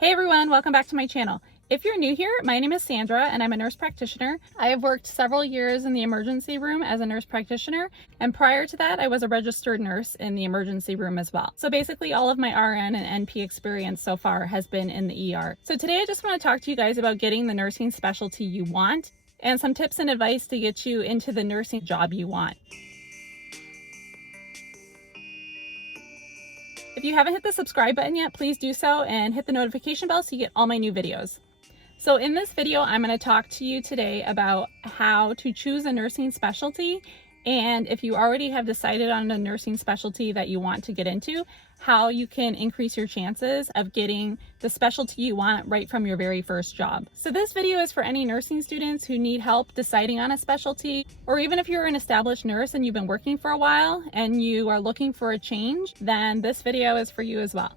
Hey everyone, welcome back to my channel. If you're new here, my name is Sandra and I'm a nurse practitioner. I have worked several years in the emergency room as a nurse practitioner, and prior to that I was a registered nurse in the emergency room as well. So basically all of my RN and NP experience so far has been in the ER. So today I just want to talk to you guys about getting the nursing specialty you want and some tips and advice to get you into the nursing job you want. If you haven't hit the subscribe button yet, please do so and hit the notification bell so you get all my new videos. So in this video, I'm going to talk to you today about how to choose a nursing specialty, and if you already have decided on a nursing specialty that you want to get into, how you can increase your chances of getting the specialty you want right from your very first job. So this video is for any nursing students who need help deciding on a specialty, or even if you're an established nurse and you've been working for a while and you are looking for a change, then this video is for you as well.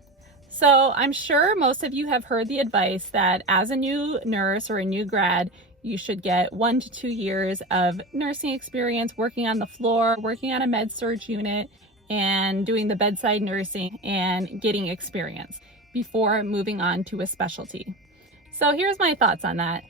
So I'm sure most of you have heard the advice that as a new nurse or a new grad, you should get 1 to 2 years of nursing experience working on the floor, working on a med-surg unit, and doing the bedside nursing and getting experience before moving on to a specialty. So here's my thoughts on that.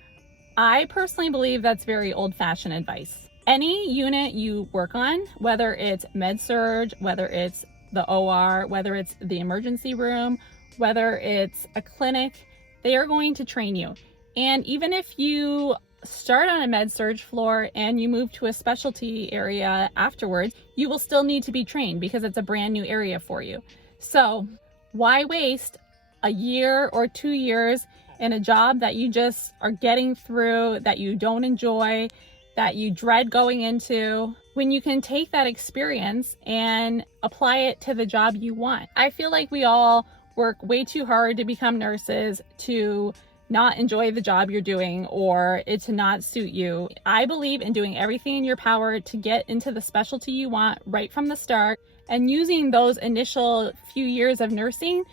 I personally believe that's very old-fashioned advice. Any unit you work on, whether it's med-surg, whether it's the OR, whether it's the emergency room, whether it's a clinic, they are going to train you. And even if you start on a med-surg floor and you move to a specialty area afterwards, you will still need to be trained because it's a brand new area for you. So why waste a year or 2 years in a job that you just are getting through, that you don't enjoy, that you dread going into, when you can take that experience and apply it to the job you want? I feel like we all work way too hard to become nurses, to not enjoy the job you're doing, or it to not suit you. I believe in doing everything in your power to get into the specialty you want right from the start and using those initial few years of nursing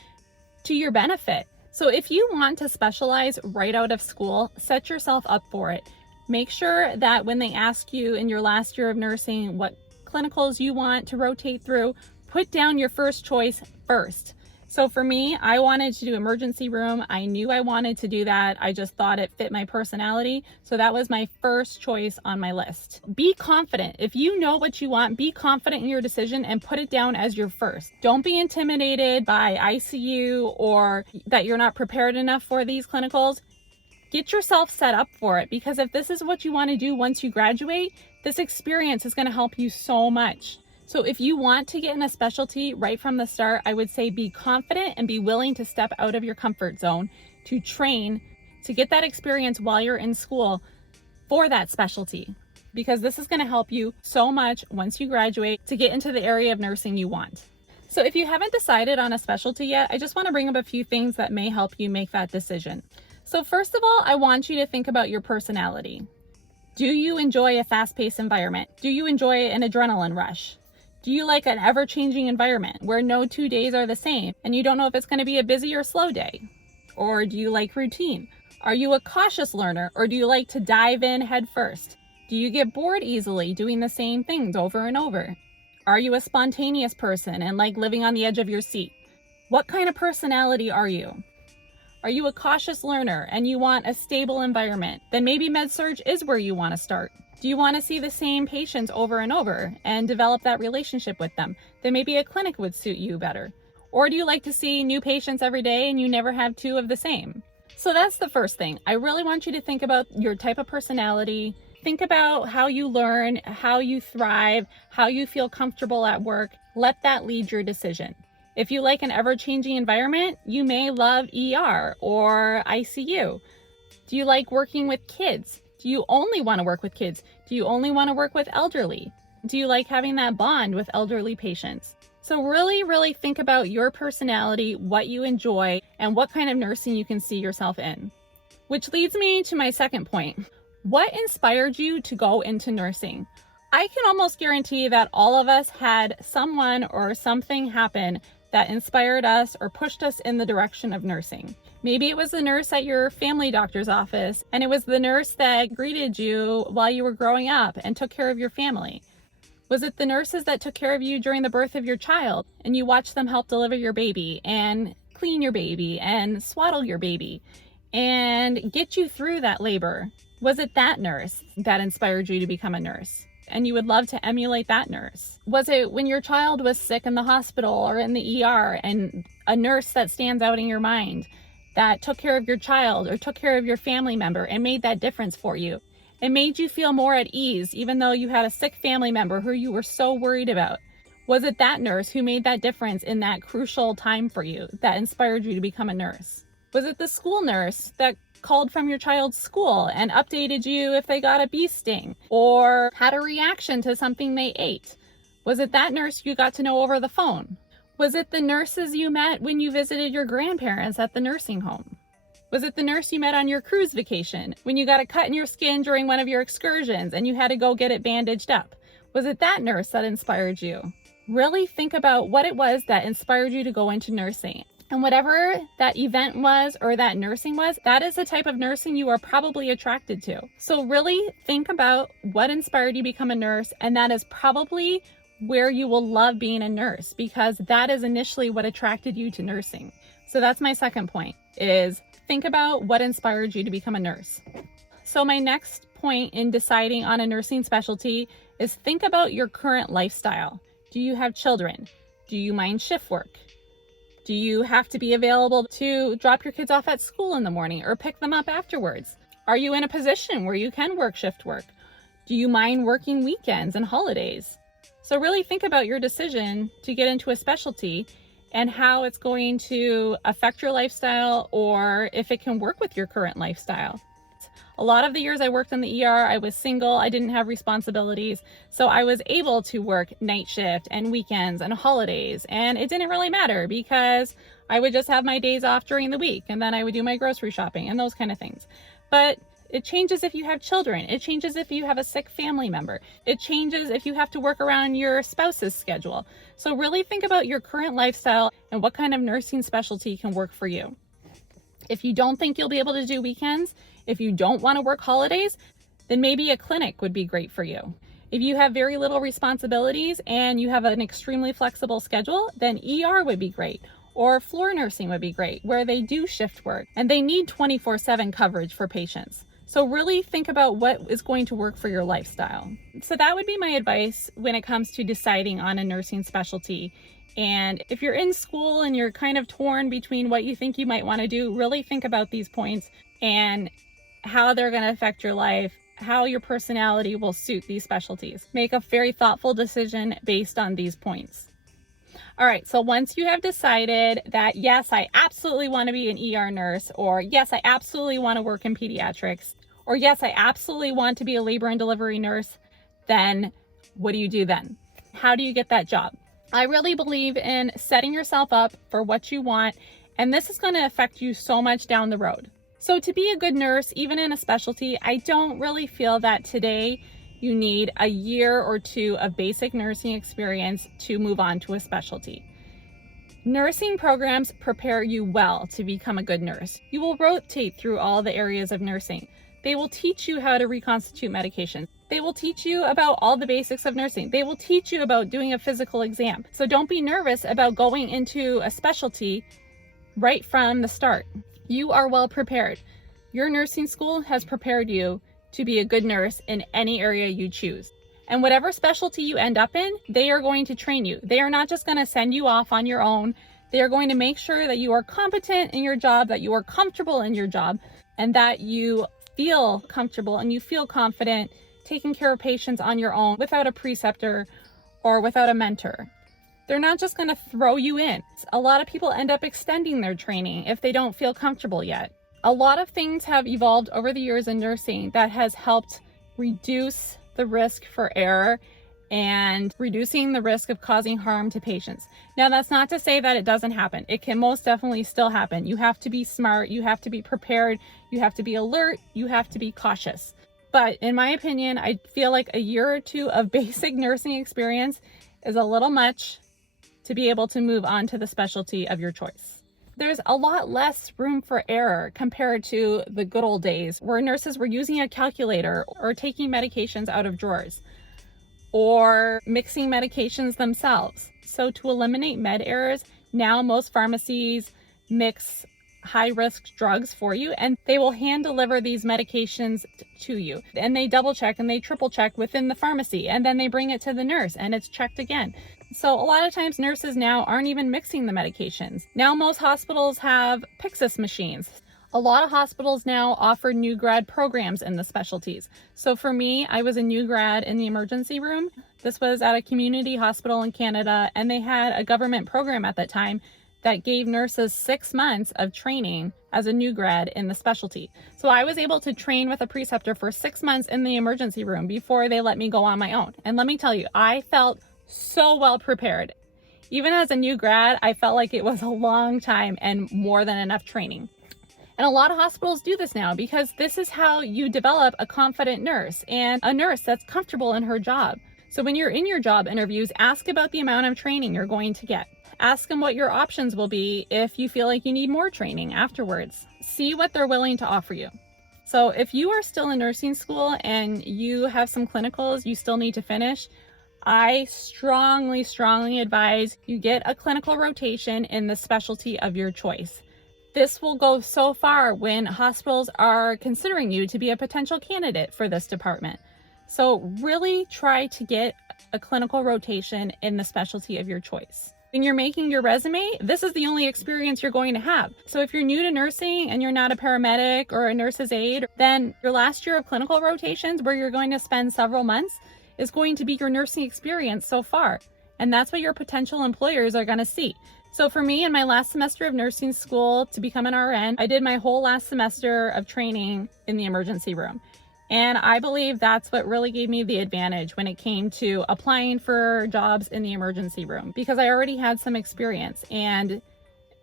to your benefit. So if you want to specialize right out of school, set yourself up for it. Make sure that when they ask you in your last year of nursing what clinicals you want to rotate through, put down your first choice first. So for me, I wanted to do emergency room. I knew I wanted to do that. I just thought it fit my personality. So that was my first choice on my list. Be confident. If you know what you want, be confident in your decision and put it down as your first. Don't be intimidated by ICU or that you're not prepared enough for these clinicals. Get yourself set up for it, because if this is what you want to do once you graduate, this experience is going to help you so much. So if you want to get in a specialty right from the start, I would say be confident and be willing to step out of your comfort zone to train, to get that experience while you're in school for that specialty, because this is going to help you so much once you graduate to get into the area of nursing you want. So if you haven't decided on a specialty yet, I just want to bring up a few things that may help you make that decision. So first of all, I want you to think about your personality. Do you enjoy a fast-paced environment? Do you enjoy an adrenaline rush? Do you like an ever-changing environment where no 2 days are the same and you don't know if it's going to be a busy or slow day? Or do you like routine? Are you a cautious learner, or do you like to dive in head first? Do you get bored easily doing the same things over and over? Are you a spontaneous person and like living on the edge of your seat? What kind of personality are you? Are you a cautious learner and you want a stable environment? Then maybe med-surg is where you want to start. Do you want to see the same patients over and over and develop that relationship with them? Then maybe a clinic would suit you better. Or do you like to see new patients every day and you never have 2 of the same? So that's the first thing. I really want you to think about your type of personality. Think about how you learn, how you thrive, how you feel comfortable at work. Let that lead your decision. If you like an ever-changing environment, you may love ER or ICU. Do you like working with kids? Do you only want to work with kids? Do you only want to work with elderly? Do you like having that bond with elderly patients? So really think about your personality, what you enjoy, and what kind of nursing you can see yourself in. Which leads me to my second point. What inspired you to go into nursing? I can almost guarantee that all of us had someone or something happen that inspired us or pushed us in the direction of nursing. Maybe it was the nurse at your family doctor's office, and it was the nurse that greeted you while you were growing up and took care of your family. Was it the nurses that took care of you during the birth of your child and you watched them help deliver your baby and clean your baby and swaddle your baby and get you through that labor? Was it that nurse that inspired you to become a nurse? And you would love to emulate that nurse? Was it when your child was sick in the hospital or in the ER and a nurse that stands out in your mind that took care of your child or took care of your family member and made that difference for you? It made you feel more at ease, even though you had a sick family member who you were so worried about. Was it that nurse who made that difference in that crucial time for you that inspired you to become a nurse? Was it the school nurse that called from your child's school and updated you if they got a bee sting or had a reaction to something they ate? Was it that nurse you got to know over the phone? Was it the nurses you met when you visited your grandparents at the nursing home? Was it the nurse you met on your cruise vacation when you got a cut in your skin during one of your excursions and you had to go get it bandaged up? Was it that nurse that inspired you? Really think about what it was that inspired you to go into nursing. And whatever that event was or that nursing was, that is the type of nursing you are probably attracted to. So really think about what inspired you to become a nurse, and that is probably where you will love being a nurse, because that is initially what attracted you to nursing. So that's my second point, is think about what inspired you to become a nurse. So my next point in deciding on a nursing specialty is think about your current lifestyle. Do you have children? Do you mind shift work? Do you have to be available to drop your kids off at school in the morning or pick them up afterwards? Are you in a position where you can work shift work? Do you mind working weekends and holidays? So really think about your decision to get into a specialty and how it's going to affect your lifestyle, or if it can work with your current lifestyle. A lot of the years I worked in the ER, I was single, I didn't have responsibilities, so I was able to work night shift and weekends and holidays, and it didn't really matter because I would just have my days off during the week, and then I would do my grocery shopping and those kind of things. But it changes if you have children. It changes if you have a sick family member. It changes if you have to work around your spouse's schedule. So really think about your current lifestyle and what kind of nursing specialty can work for you. If you don't think you'll be able to do weekends, if you don't want to work holidays, then maybe a clinic would be great for you. If you have very little responsibilities and you have an extremely flexible schedule, then ER would be great. Or floor nursing would be great, where they do shift work and they need 24/7 coverage for patients. So really think about what is going to work for your lifestyle. So that would be my advice when it comes to deciding on a nursing specialty. And if you're in school and you're kind of torn between what you think you might want to do, really think about these points and how they're going to affect your life, how your personality will suit these specialties. Make a very thoughtful decision based on these points. All right, so once you have decided that, yes, I absolutely want to be an ER nurse, or yes, I absolutely want to work in pediatrics, or yes, I absolutely want to be a labor and delivery nurse, then what do you do then? How do you get that job? I really believe in setting yourself up for what you want, and this is going to affect you so much down the road. So to be a good nurse, even in a specialty, I don't really feel that today you need a year or two of basic nursing experience to move on to a specialty. Nursing programs prepare you well to become a good nurse. You will rotate through all the areas of nursing. They will teach you how to reconstitute medications. They will teach you about all the basics of nursing. They will teach you about doing a physical exam. So don't be nervous about going into a specialty right from the start. You are well prepared. Your nursing school has prepared you to be a good nurse in any area you choose. And whatever specialty you end up in, they are going to train you. They are not just going to send you off on your own. They are going to make sure that you are competent in your job, that you are comfortable in your job, and that you feel comfortable and you feel confident taking care of patients on your own without a preceptor or without a mentor. They're not just going to throw you in. A lot of people end up extending their training if they don't feel comfortable yet. A lot of things have evolved over the years in nursing that has helped reduce the risk for error and reducing the risk of causing harm to patients. Now, that's not to say that it doesn't happen. It can most definitely still happen. You have to be smart, you have to be prepared, you have to be alert, you have to be cautious. But in my opinion, I feel like a year or two of basic nursing experience is a little much to be able to move on to the specialty of your choice. There's a lot less room for error compared to the good old days where nurses were using a calculator or taking medications out of drawers or mixing medications themselves. So to eliminate med errors, now most pharmacies mix high risk drugs for you, and they will hand deliver these medications to you, and they double check and they triple check within the pharmacy, and then they bring it to the nurse and it's checked again. So a lot of times nurses now aren't even mixing the medications. Now most hospitals have Pyxis machines. A lot of hospitals now offer new grad programs in the specialties. So for me, I was a new grad in the emergency room. This was at a community hospital in Canada, and they had a government program at that time that gave nurses 6 months of training as a new grad in the specialty. So I was able to train with a preceptor for 6 months in the emergency room before they let me go on my own. And let me tell you, I felt so well prepared. Even as a new grad, I felt like it was a long time and more than enough training. And a lot of hospitals do this now because this is how you develop a confident nurse and a nurse that's comfortable in her job. So when you're in your job interviews, ask about the amount of training you're going to get. Ask them what your options will be if you feel like you need more training afterwards. See what they're willing to offer you. So if you are still in nursing school and you have some clinicals you still need to finish, I strongly advise you get a clinical rotation in the specialty of your choice. This will go so far when hospitals are considering you to be a potential candidate for this department. So really try to get a clinical rotation in the specialty of your choice. When you're making your resume, this is the only experience you're going to have. So if you're new to nursing and you're not a paramedic or a nurse's aide, then your last year of clinical rotations, where you're going to spend several months, is going to be your nursing experience so far. And that's what your potential employers are going to see. So for me, in my last semester of nursing school to become an RN, I did my whole last semester of training in the emergency room. And I believe that's what really gave me the advantage when it came to applying for jobs in the emergency room, because I already had some experience and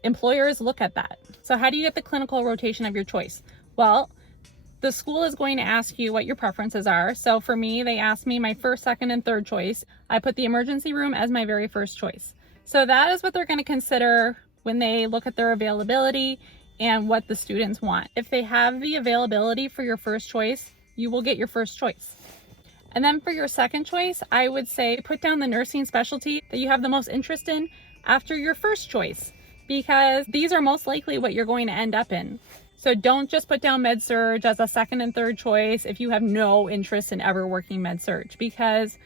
employers look at that. So how do you get the clinical rotation of your choice? Well, the school is going to ask you what your preferences are. So for me, they asked me my first, second, and third choice. I put the emergency room as my very first choice. So that is what they're going to consider when they look at their availability and what the students want. If they have the availability for your first choice, you will get your first choice. And then for your second choice, I would say put down the nursing specialty that you have the most interest in after your first choice, because these are most likely what you're going to end up in. So don't just put down med-surg as a second and third choice if you have no interest in ever working med-surg, because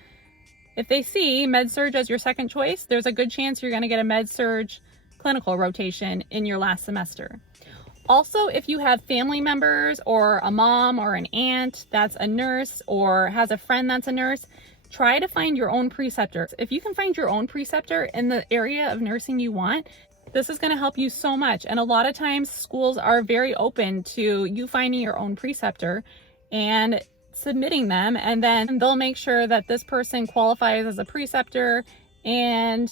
if they see med-surg as your second choice, there's a good chance you're going to get a med-surg clinical rotation in your last semester. Also, if you have family members or a mom or an aunt that's a nurse or has a friend that's a nurse, try to find your own preceptor. If you can find your own preceptor in the area of nursing you want, this is going to help you so much. And a lot of times schools are very open to you finding your own preceptor and submitting them, and then they'll make sure that this person qualifies as a preceptor, and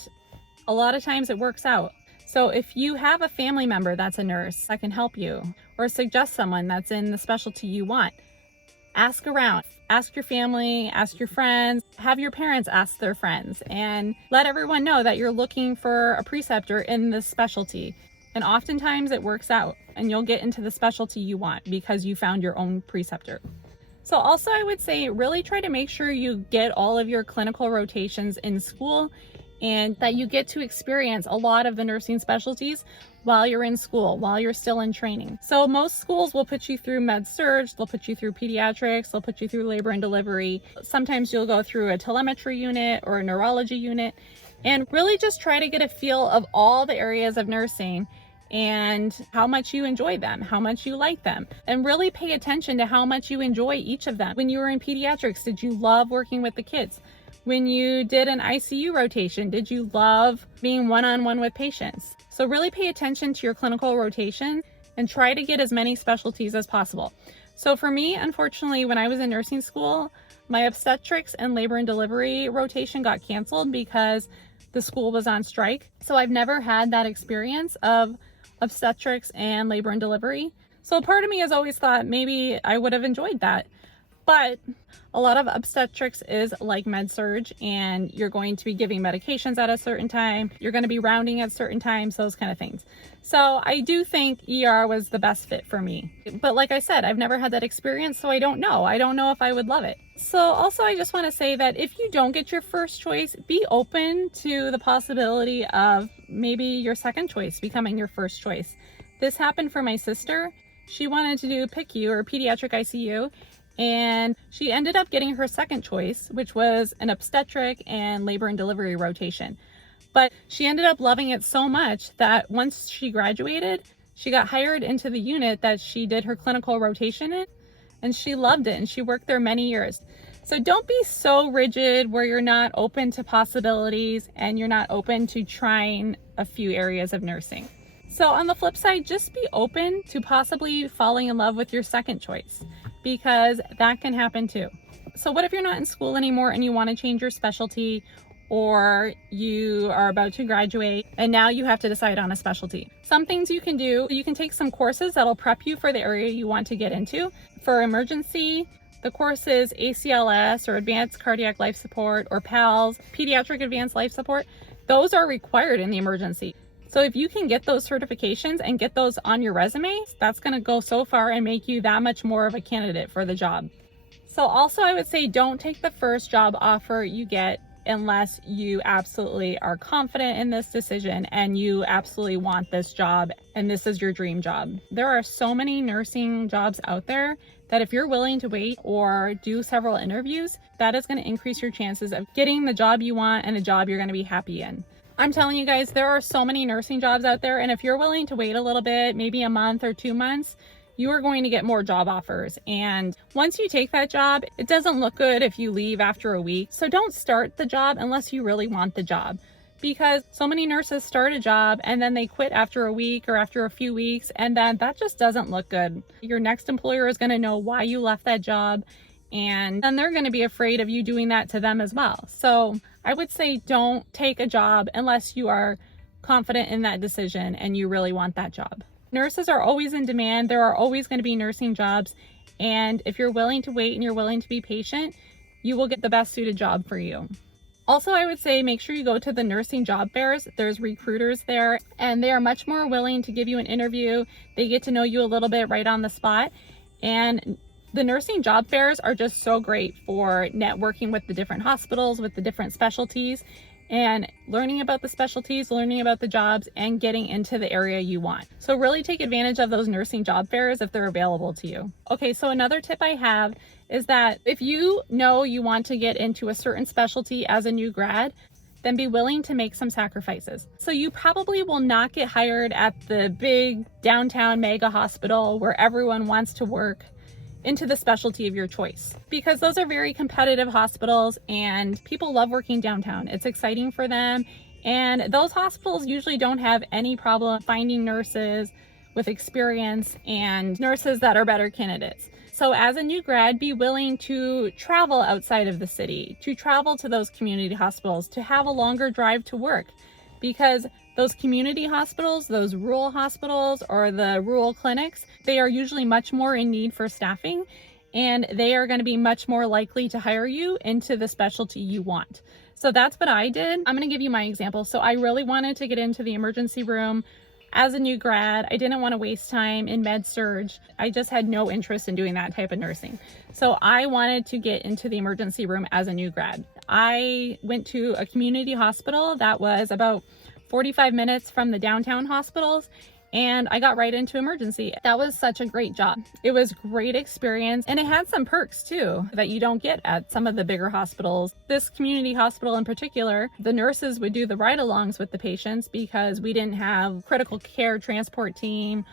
a lot of times it works out. So if you have a family member that's a nurse that can help you, or suggest someone that's in the specialty you want, ask around. Ask your family, ask your friends, have your parents ask their friends, and let everyone know that you're looking for a preceptor in this specialty. And oftentimes it works out and you'll get into the specialty you want because you found your own preceptor. So also I would say really try to make sure you get all of your clinical rotations in school, and that you get to experience a lot of the nursing specialties while you're in school, while you're still in training. So most schools will put you through med-surg, they'll put you through pediatrics, they'll put you through labor and delivery. Sometimes you'll go through a telemetry unit or a neurology unit, and really just try to get a feel of all the areas of nursing and how much you enjoy them, how much you like them, and really pay attention to how much you enjoy each of them. When you were in pediatrics, did you love working with the kids? When you did an ICU rotation, did you love being one-on-one with patients? So really pay attention to your clinical rotation and try to get as many specialties as possible. So for me, unfortunately, when I was in nursing school, my obstetrics and labor and delivery rotation got canceled because the school was on strike. So I've never had that experience of obstetrics and labor and delivery. So part of me has always thought maybe I would have enjoyed that. But a lot of obstetrics is like med-surg, and you're going to be giving medications at a certain time. You're going to be rounding at certain times, those kind of things. So I do think ER was the best fit for me. But like I said, I've never had that experience, so I don't know. I don't know if I would love it. So also I just want to say that if you don't get your first choice, be open to the possibility of maybe your second choice becoming your first choice. This happened for my sister. She wanted to do PICU, or pediatric ICU, and she ended up getting her second choice, which was an obstetric and labor and delivery rotation. But she ended up loving it so much that once she graduated, she got hired into the unit that she did her clinical rotation in, and she loved it, and she worked there many years. So don't be so rigid where you're not open to possibilities and you're not open to trying a few areas of nursing. So on the flip side, just be open to possibly falling in love with your second choice, because that can happen too. So what if you're not in school anymore and you want to change your specialty, or you are about to graduate and now you have to decide on a specialty? Some things you can do: you can take some courses that'll prep you for the area you want to get into. For emergency, the course is ACLS, or Advanced Cardiac Life Support, or PALS, Pediatric Advanced Life Support. Those are required in the emergency. So if you can get those certifications and get those on your resume, that's going to go so far and make you that much more of a candidate for the job. So also, I would say don't take the first job offer you get unless you absolutely are confident in this decision and you absolutely want this job and this is your dream job. There are so many nursing jobs out there that if you're willing to wait or do several interviews, that is going to increase your chances of getting the job you want and a job you're going to be happy in. I'm telling you guys, there are so many nursing jobs out there, and if you're willing to wait a little bit, maybe a month or 2 months, you are going to get more job offers. And once you take that job, it doesn't look good if you leave after a week. So don't start the job unless you really want the job, because so many nurses start a job and then they quit after a week or after a few weeks, and then that just doesn't look good. Your next employer is going to know why you left that job, and then they're going to be afraid of you doing that to them as well. So I would say don't take a job unless you are confident in that decision and you really want that job. Nurses are always in demand. There are always going to be nursing jobs. And if you're willing to wait and you're willing to be patient, you will get the best suited job for you. Also, I would say make sure you go to the nursing job fairs. There's recruiters there, and they are much more willing to give you an interview. They get to know you a little bit right on the spot. And the nursing job fairs are just so great for networking with the different hospitals, with the different specialties, and learning about the specialties, learning about the jobs, and getting into the area you want. So really take advantage of those nursing job fairs if they're available to you. Okay, so another tip I have is that if you know you want to get into a certain specialty as a new grad, then be willing to make some sacrifices. So you probably will not get hired at the big downtown mega hospital where everyone wants to work into the specialty of your choice, because those are very competitive hospitals and people love working downtown. It's exciting for them, and those hospitals usually don't have any problem finding nurses with experience and nurses that are better candidates. So as a new grad, be willing to travel outside of the city, to travel to those community hospitals, to have a longer drive to work, because those community hospitals, those rural hospitals, or the rural clinics, they are usually much more in need for staffing, and they are going to be much more likely to hire you into the specialty you want. So that's what I did. I'm going to give you my example. So I really wanted to get into the emergency room as a new grad. I didn't want to waste time in med surg. I just had no interest in doing that type of nursing. So I wanted to get into the emergency room as a new grad. I went to a community hospital that was about 45 minutes from the downtown hospitals, and I got right into emergency. That was such a great job. It was great experience, and it had some perks too that you don't get at some of the bigger hospitals. This community hospital in particular, the nurses would do the ride-alongs with the patients because we didn't have critical care transport team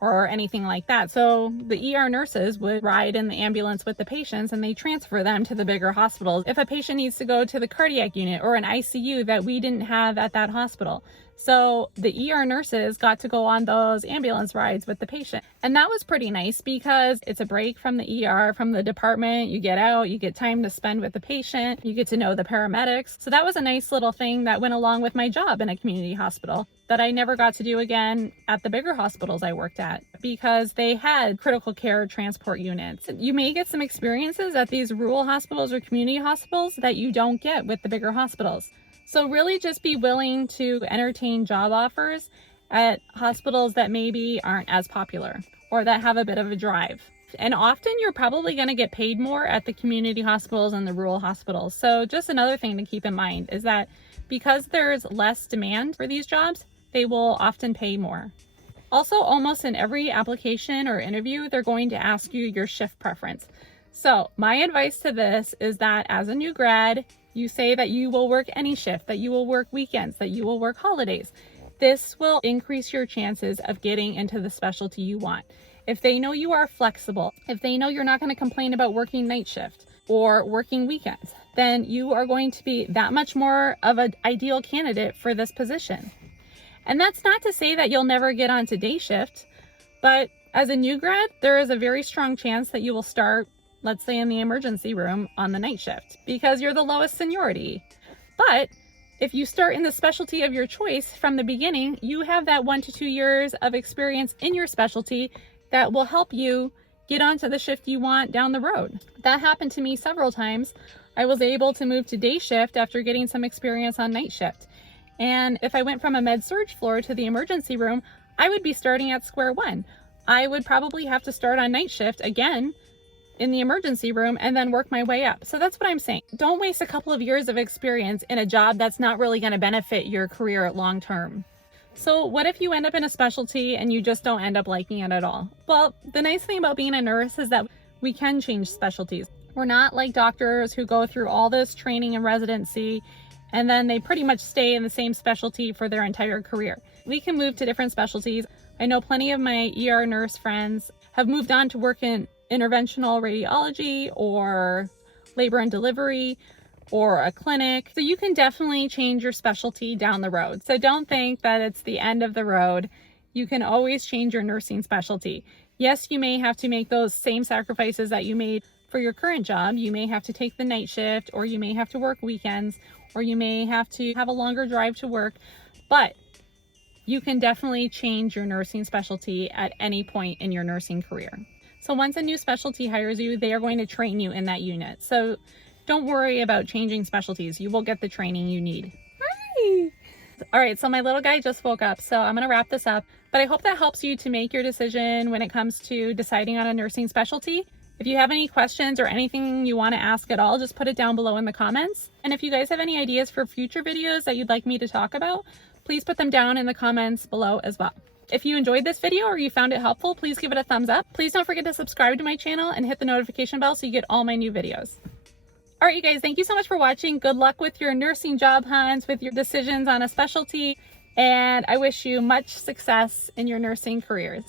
or anything like that. So the ER nurses would ride in the ambulance with the patients, and they transfer them to the bigger hospitals if a patient needs to go to the cardiac unit or an ICU that we didn't have at that hospital. So the ER nurses got to go on those ambulance rides with the patient. And that was pretty nice because it's a break from the ER, from the department. You get out, you get time to spend with the patient, you get to know the paramedics. So that was a nice little thing that went along with my job in a community hospital that I never got to do again at the bigger hospitals I worked at because they had critical care transport units. You may get some experiences at these rural hospitals or community hospitals that you don't get with the bigger hospitals. So really just be willing to entertain job offers at hospitals that maybe aren't as popular or that have a bit of a drive. And often you're probably going to get paid more at the community hospitals and the rural hospitals. So just another thing to keep in mind is that because there's less demand for these jobs, they will often pay more. Also, almost in every application or interview, they're going to ask you your shift preference. So my advice to this is that as a new grad, you say that you will work any shift, that you will work weekends, that you will work holidays. This will increase your chances of getting into the specialty you want. If they know you are flexible, if they know you're not going to complain about working night shift or working weekends, then you are going to be that much more of an ideal candidate for this position. And that's not to say that you'll never get onto day shift, but as a new grad, there is a very strong chance that you will start, let's say, in the emergency room on the night shift because you're the lowest seniority. But if you start in the specialty of your choice from the beginning, you have that 1 to 2 years of experience in your specialty that will help you get onto the shift you want down the road. That happened to me several times. I was able to move to day shift after getting some experience on night shift. And if I went from a med-surg floor to the emergency room, I would be starting at square one. I would probably have to start on night shift again in the emergency room and then work my way up. So that's what I'm saying. Don't waste a couple of years of experience in a job that's not really going to benefit your career long term. So what if you end up in a specialty and you just don't end up liking it at all? Well, the nice thing about being a nurse is that we can change specialties. We're not like doctors who go through all this training and residency and then they pretty much stay in the same specialty for their entire career. We can move to different specialties. I know plenty of my ER nurse friends have moved on to work in interventional radiology or labor and delivery or a clinic. So you can definitely change your specialty down the road. So don't think that it's the end of the road. You can always change your nursing specialty. Yes, you may have to make those same sacrifices that you made for your current job. You may have to take the night shift, or you may have to work weekends, or you may have to have a longer drive to work, but you can definitely change your nursing specialty at any point in your nursing career. So once a new specialty hires you, they are going to train you in that unit. So don't worry about changing specialties. You will get the training you need. Hi! All right, so my little guy just woke up, so I'm going to wrap this up. But I hope that helps you to make your decision when it comes to deciding on a nursing specialty. If you have any questions or anything you want to ask at all, just put it down below in the comments. And if you guys have any ideas for future videos that you'd like me to talk about, please put them down in the comments below as well. If you enjoyed this video or you found it helpful, please give it a thumbs up. Please don't forget to subscribe to my channel and hit the notification bell so you get all my new videos. All right, you guys, thank you so much for watching. Good luck with your nursing job hunts, with your decisions on a specialty, and I wish you much success in your nursing careers.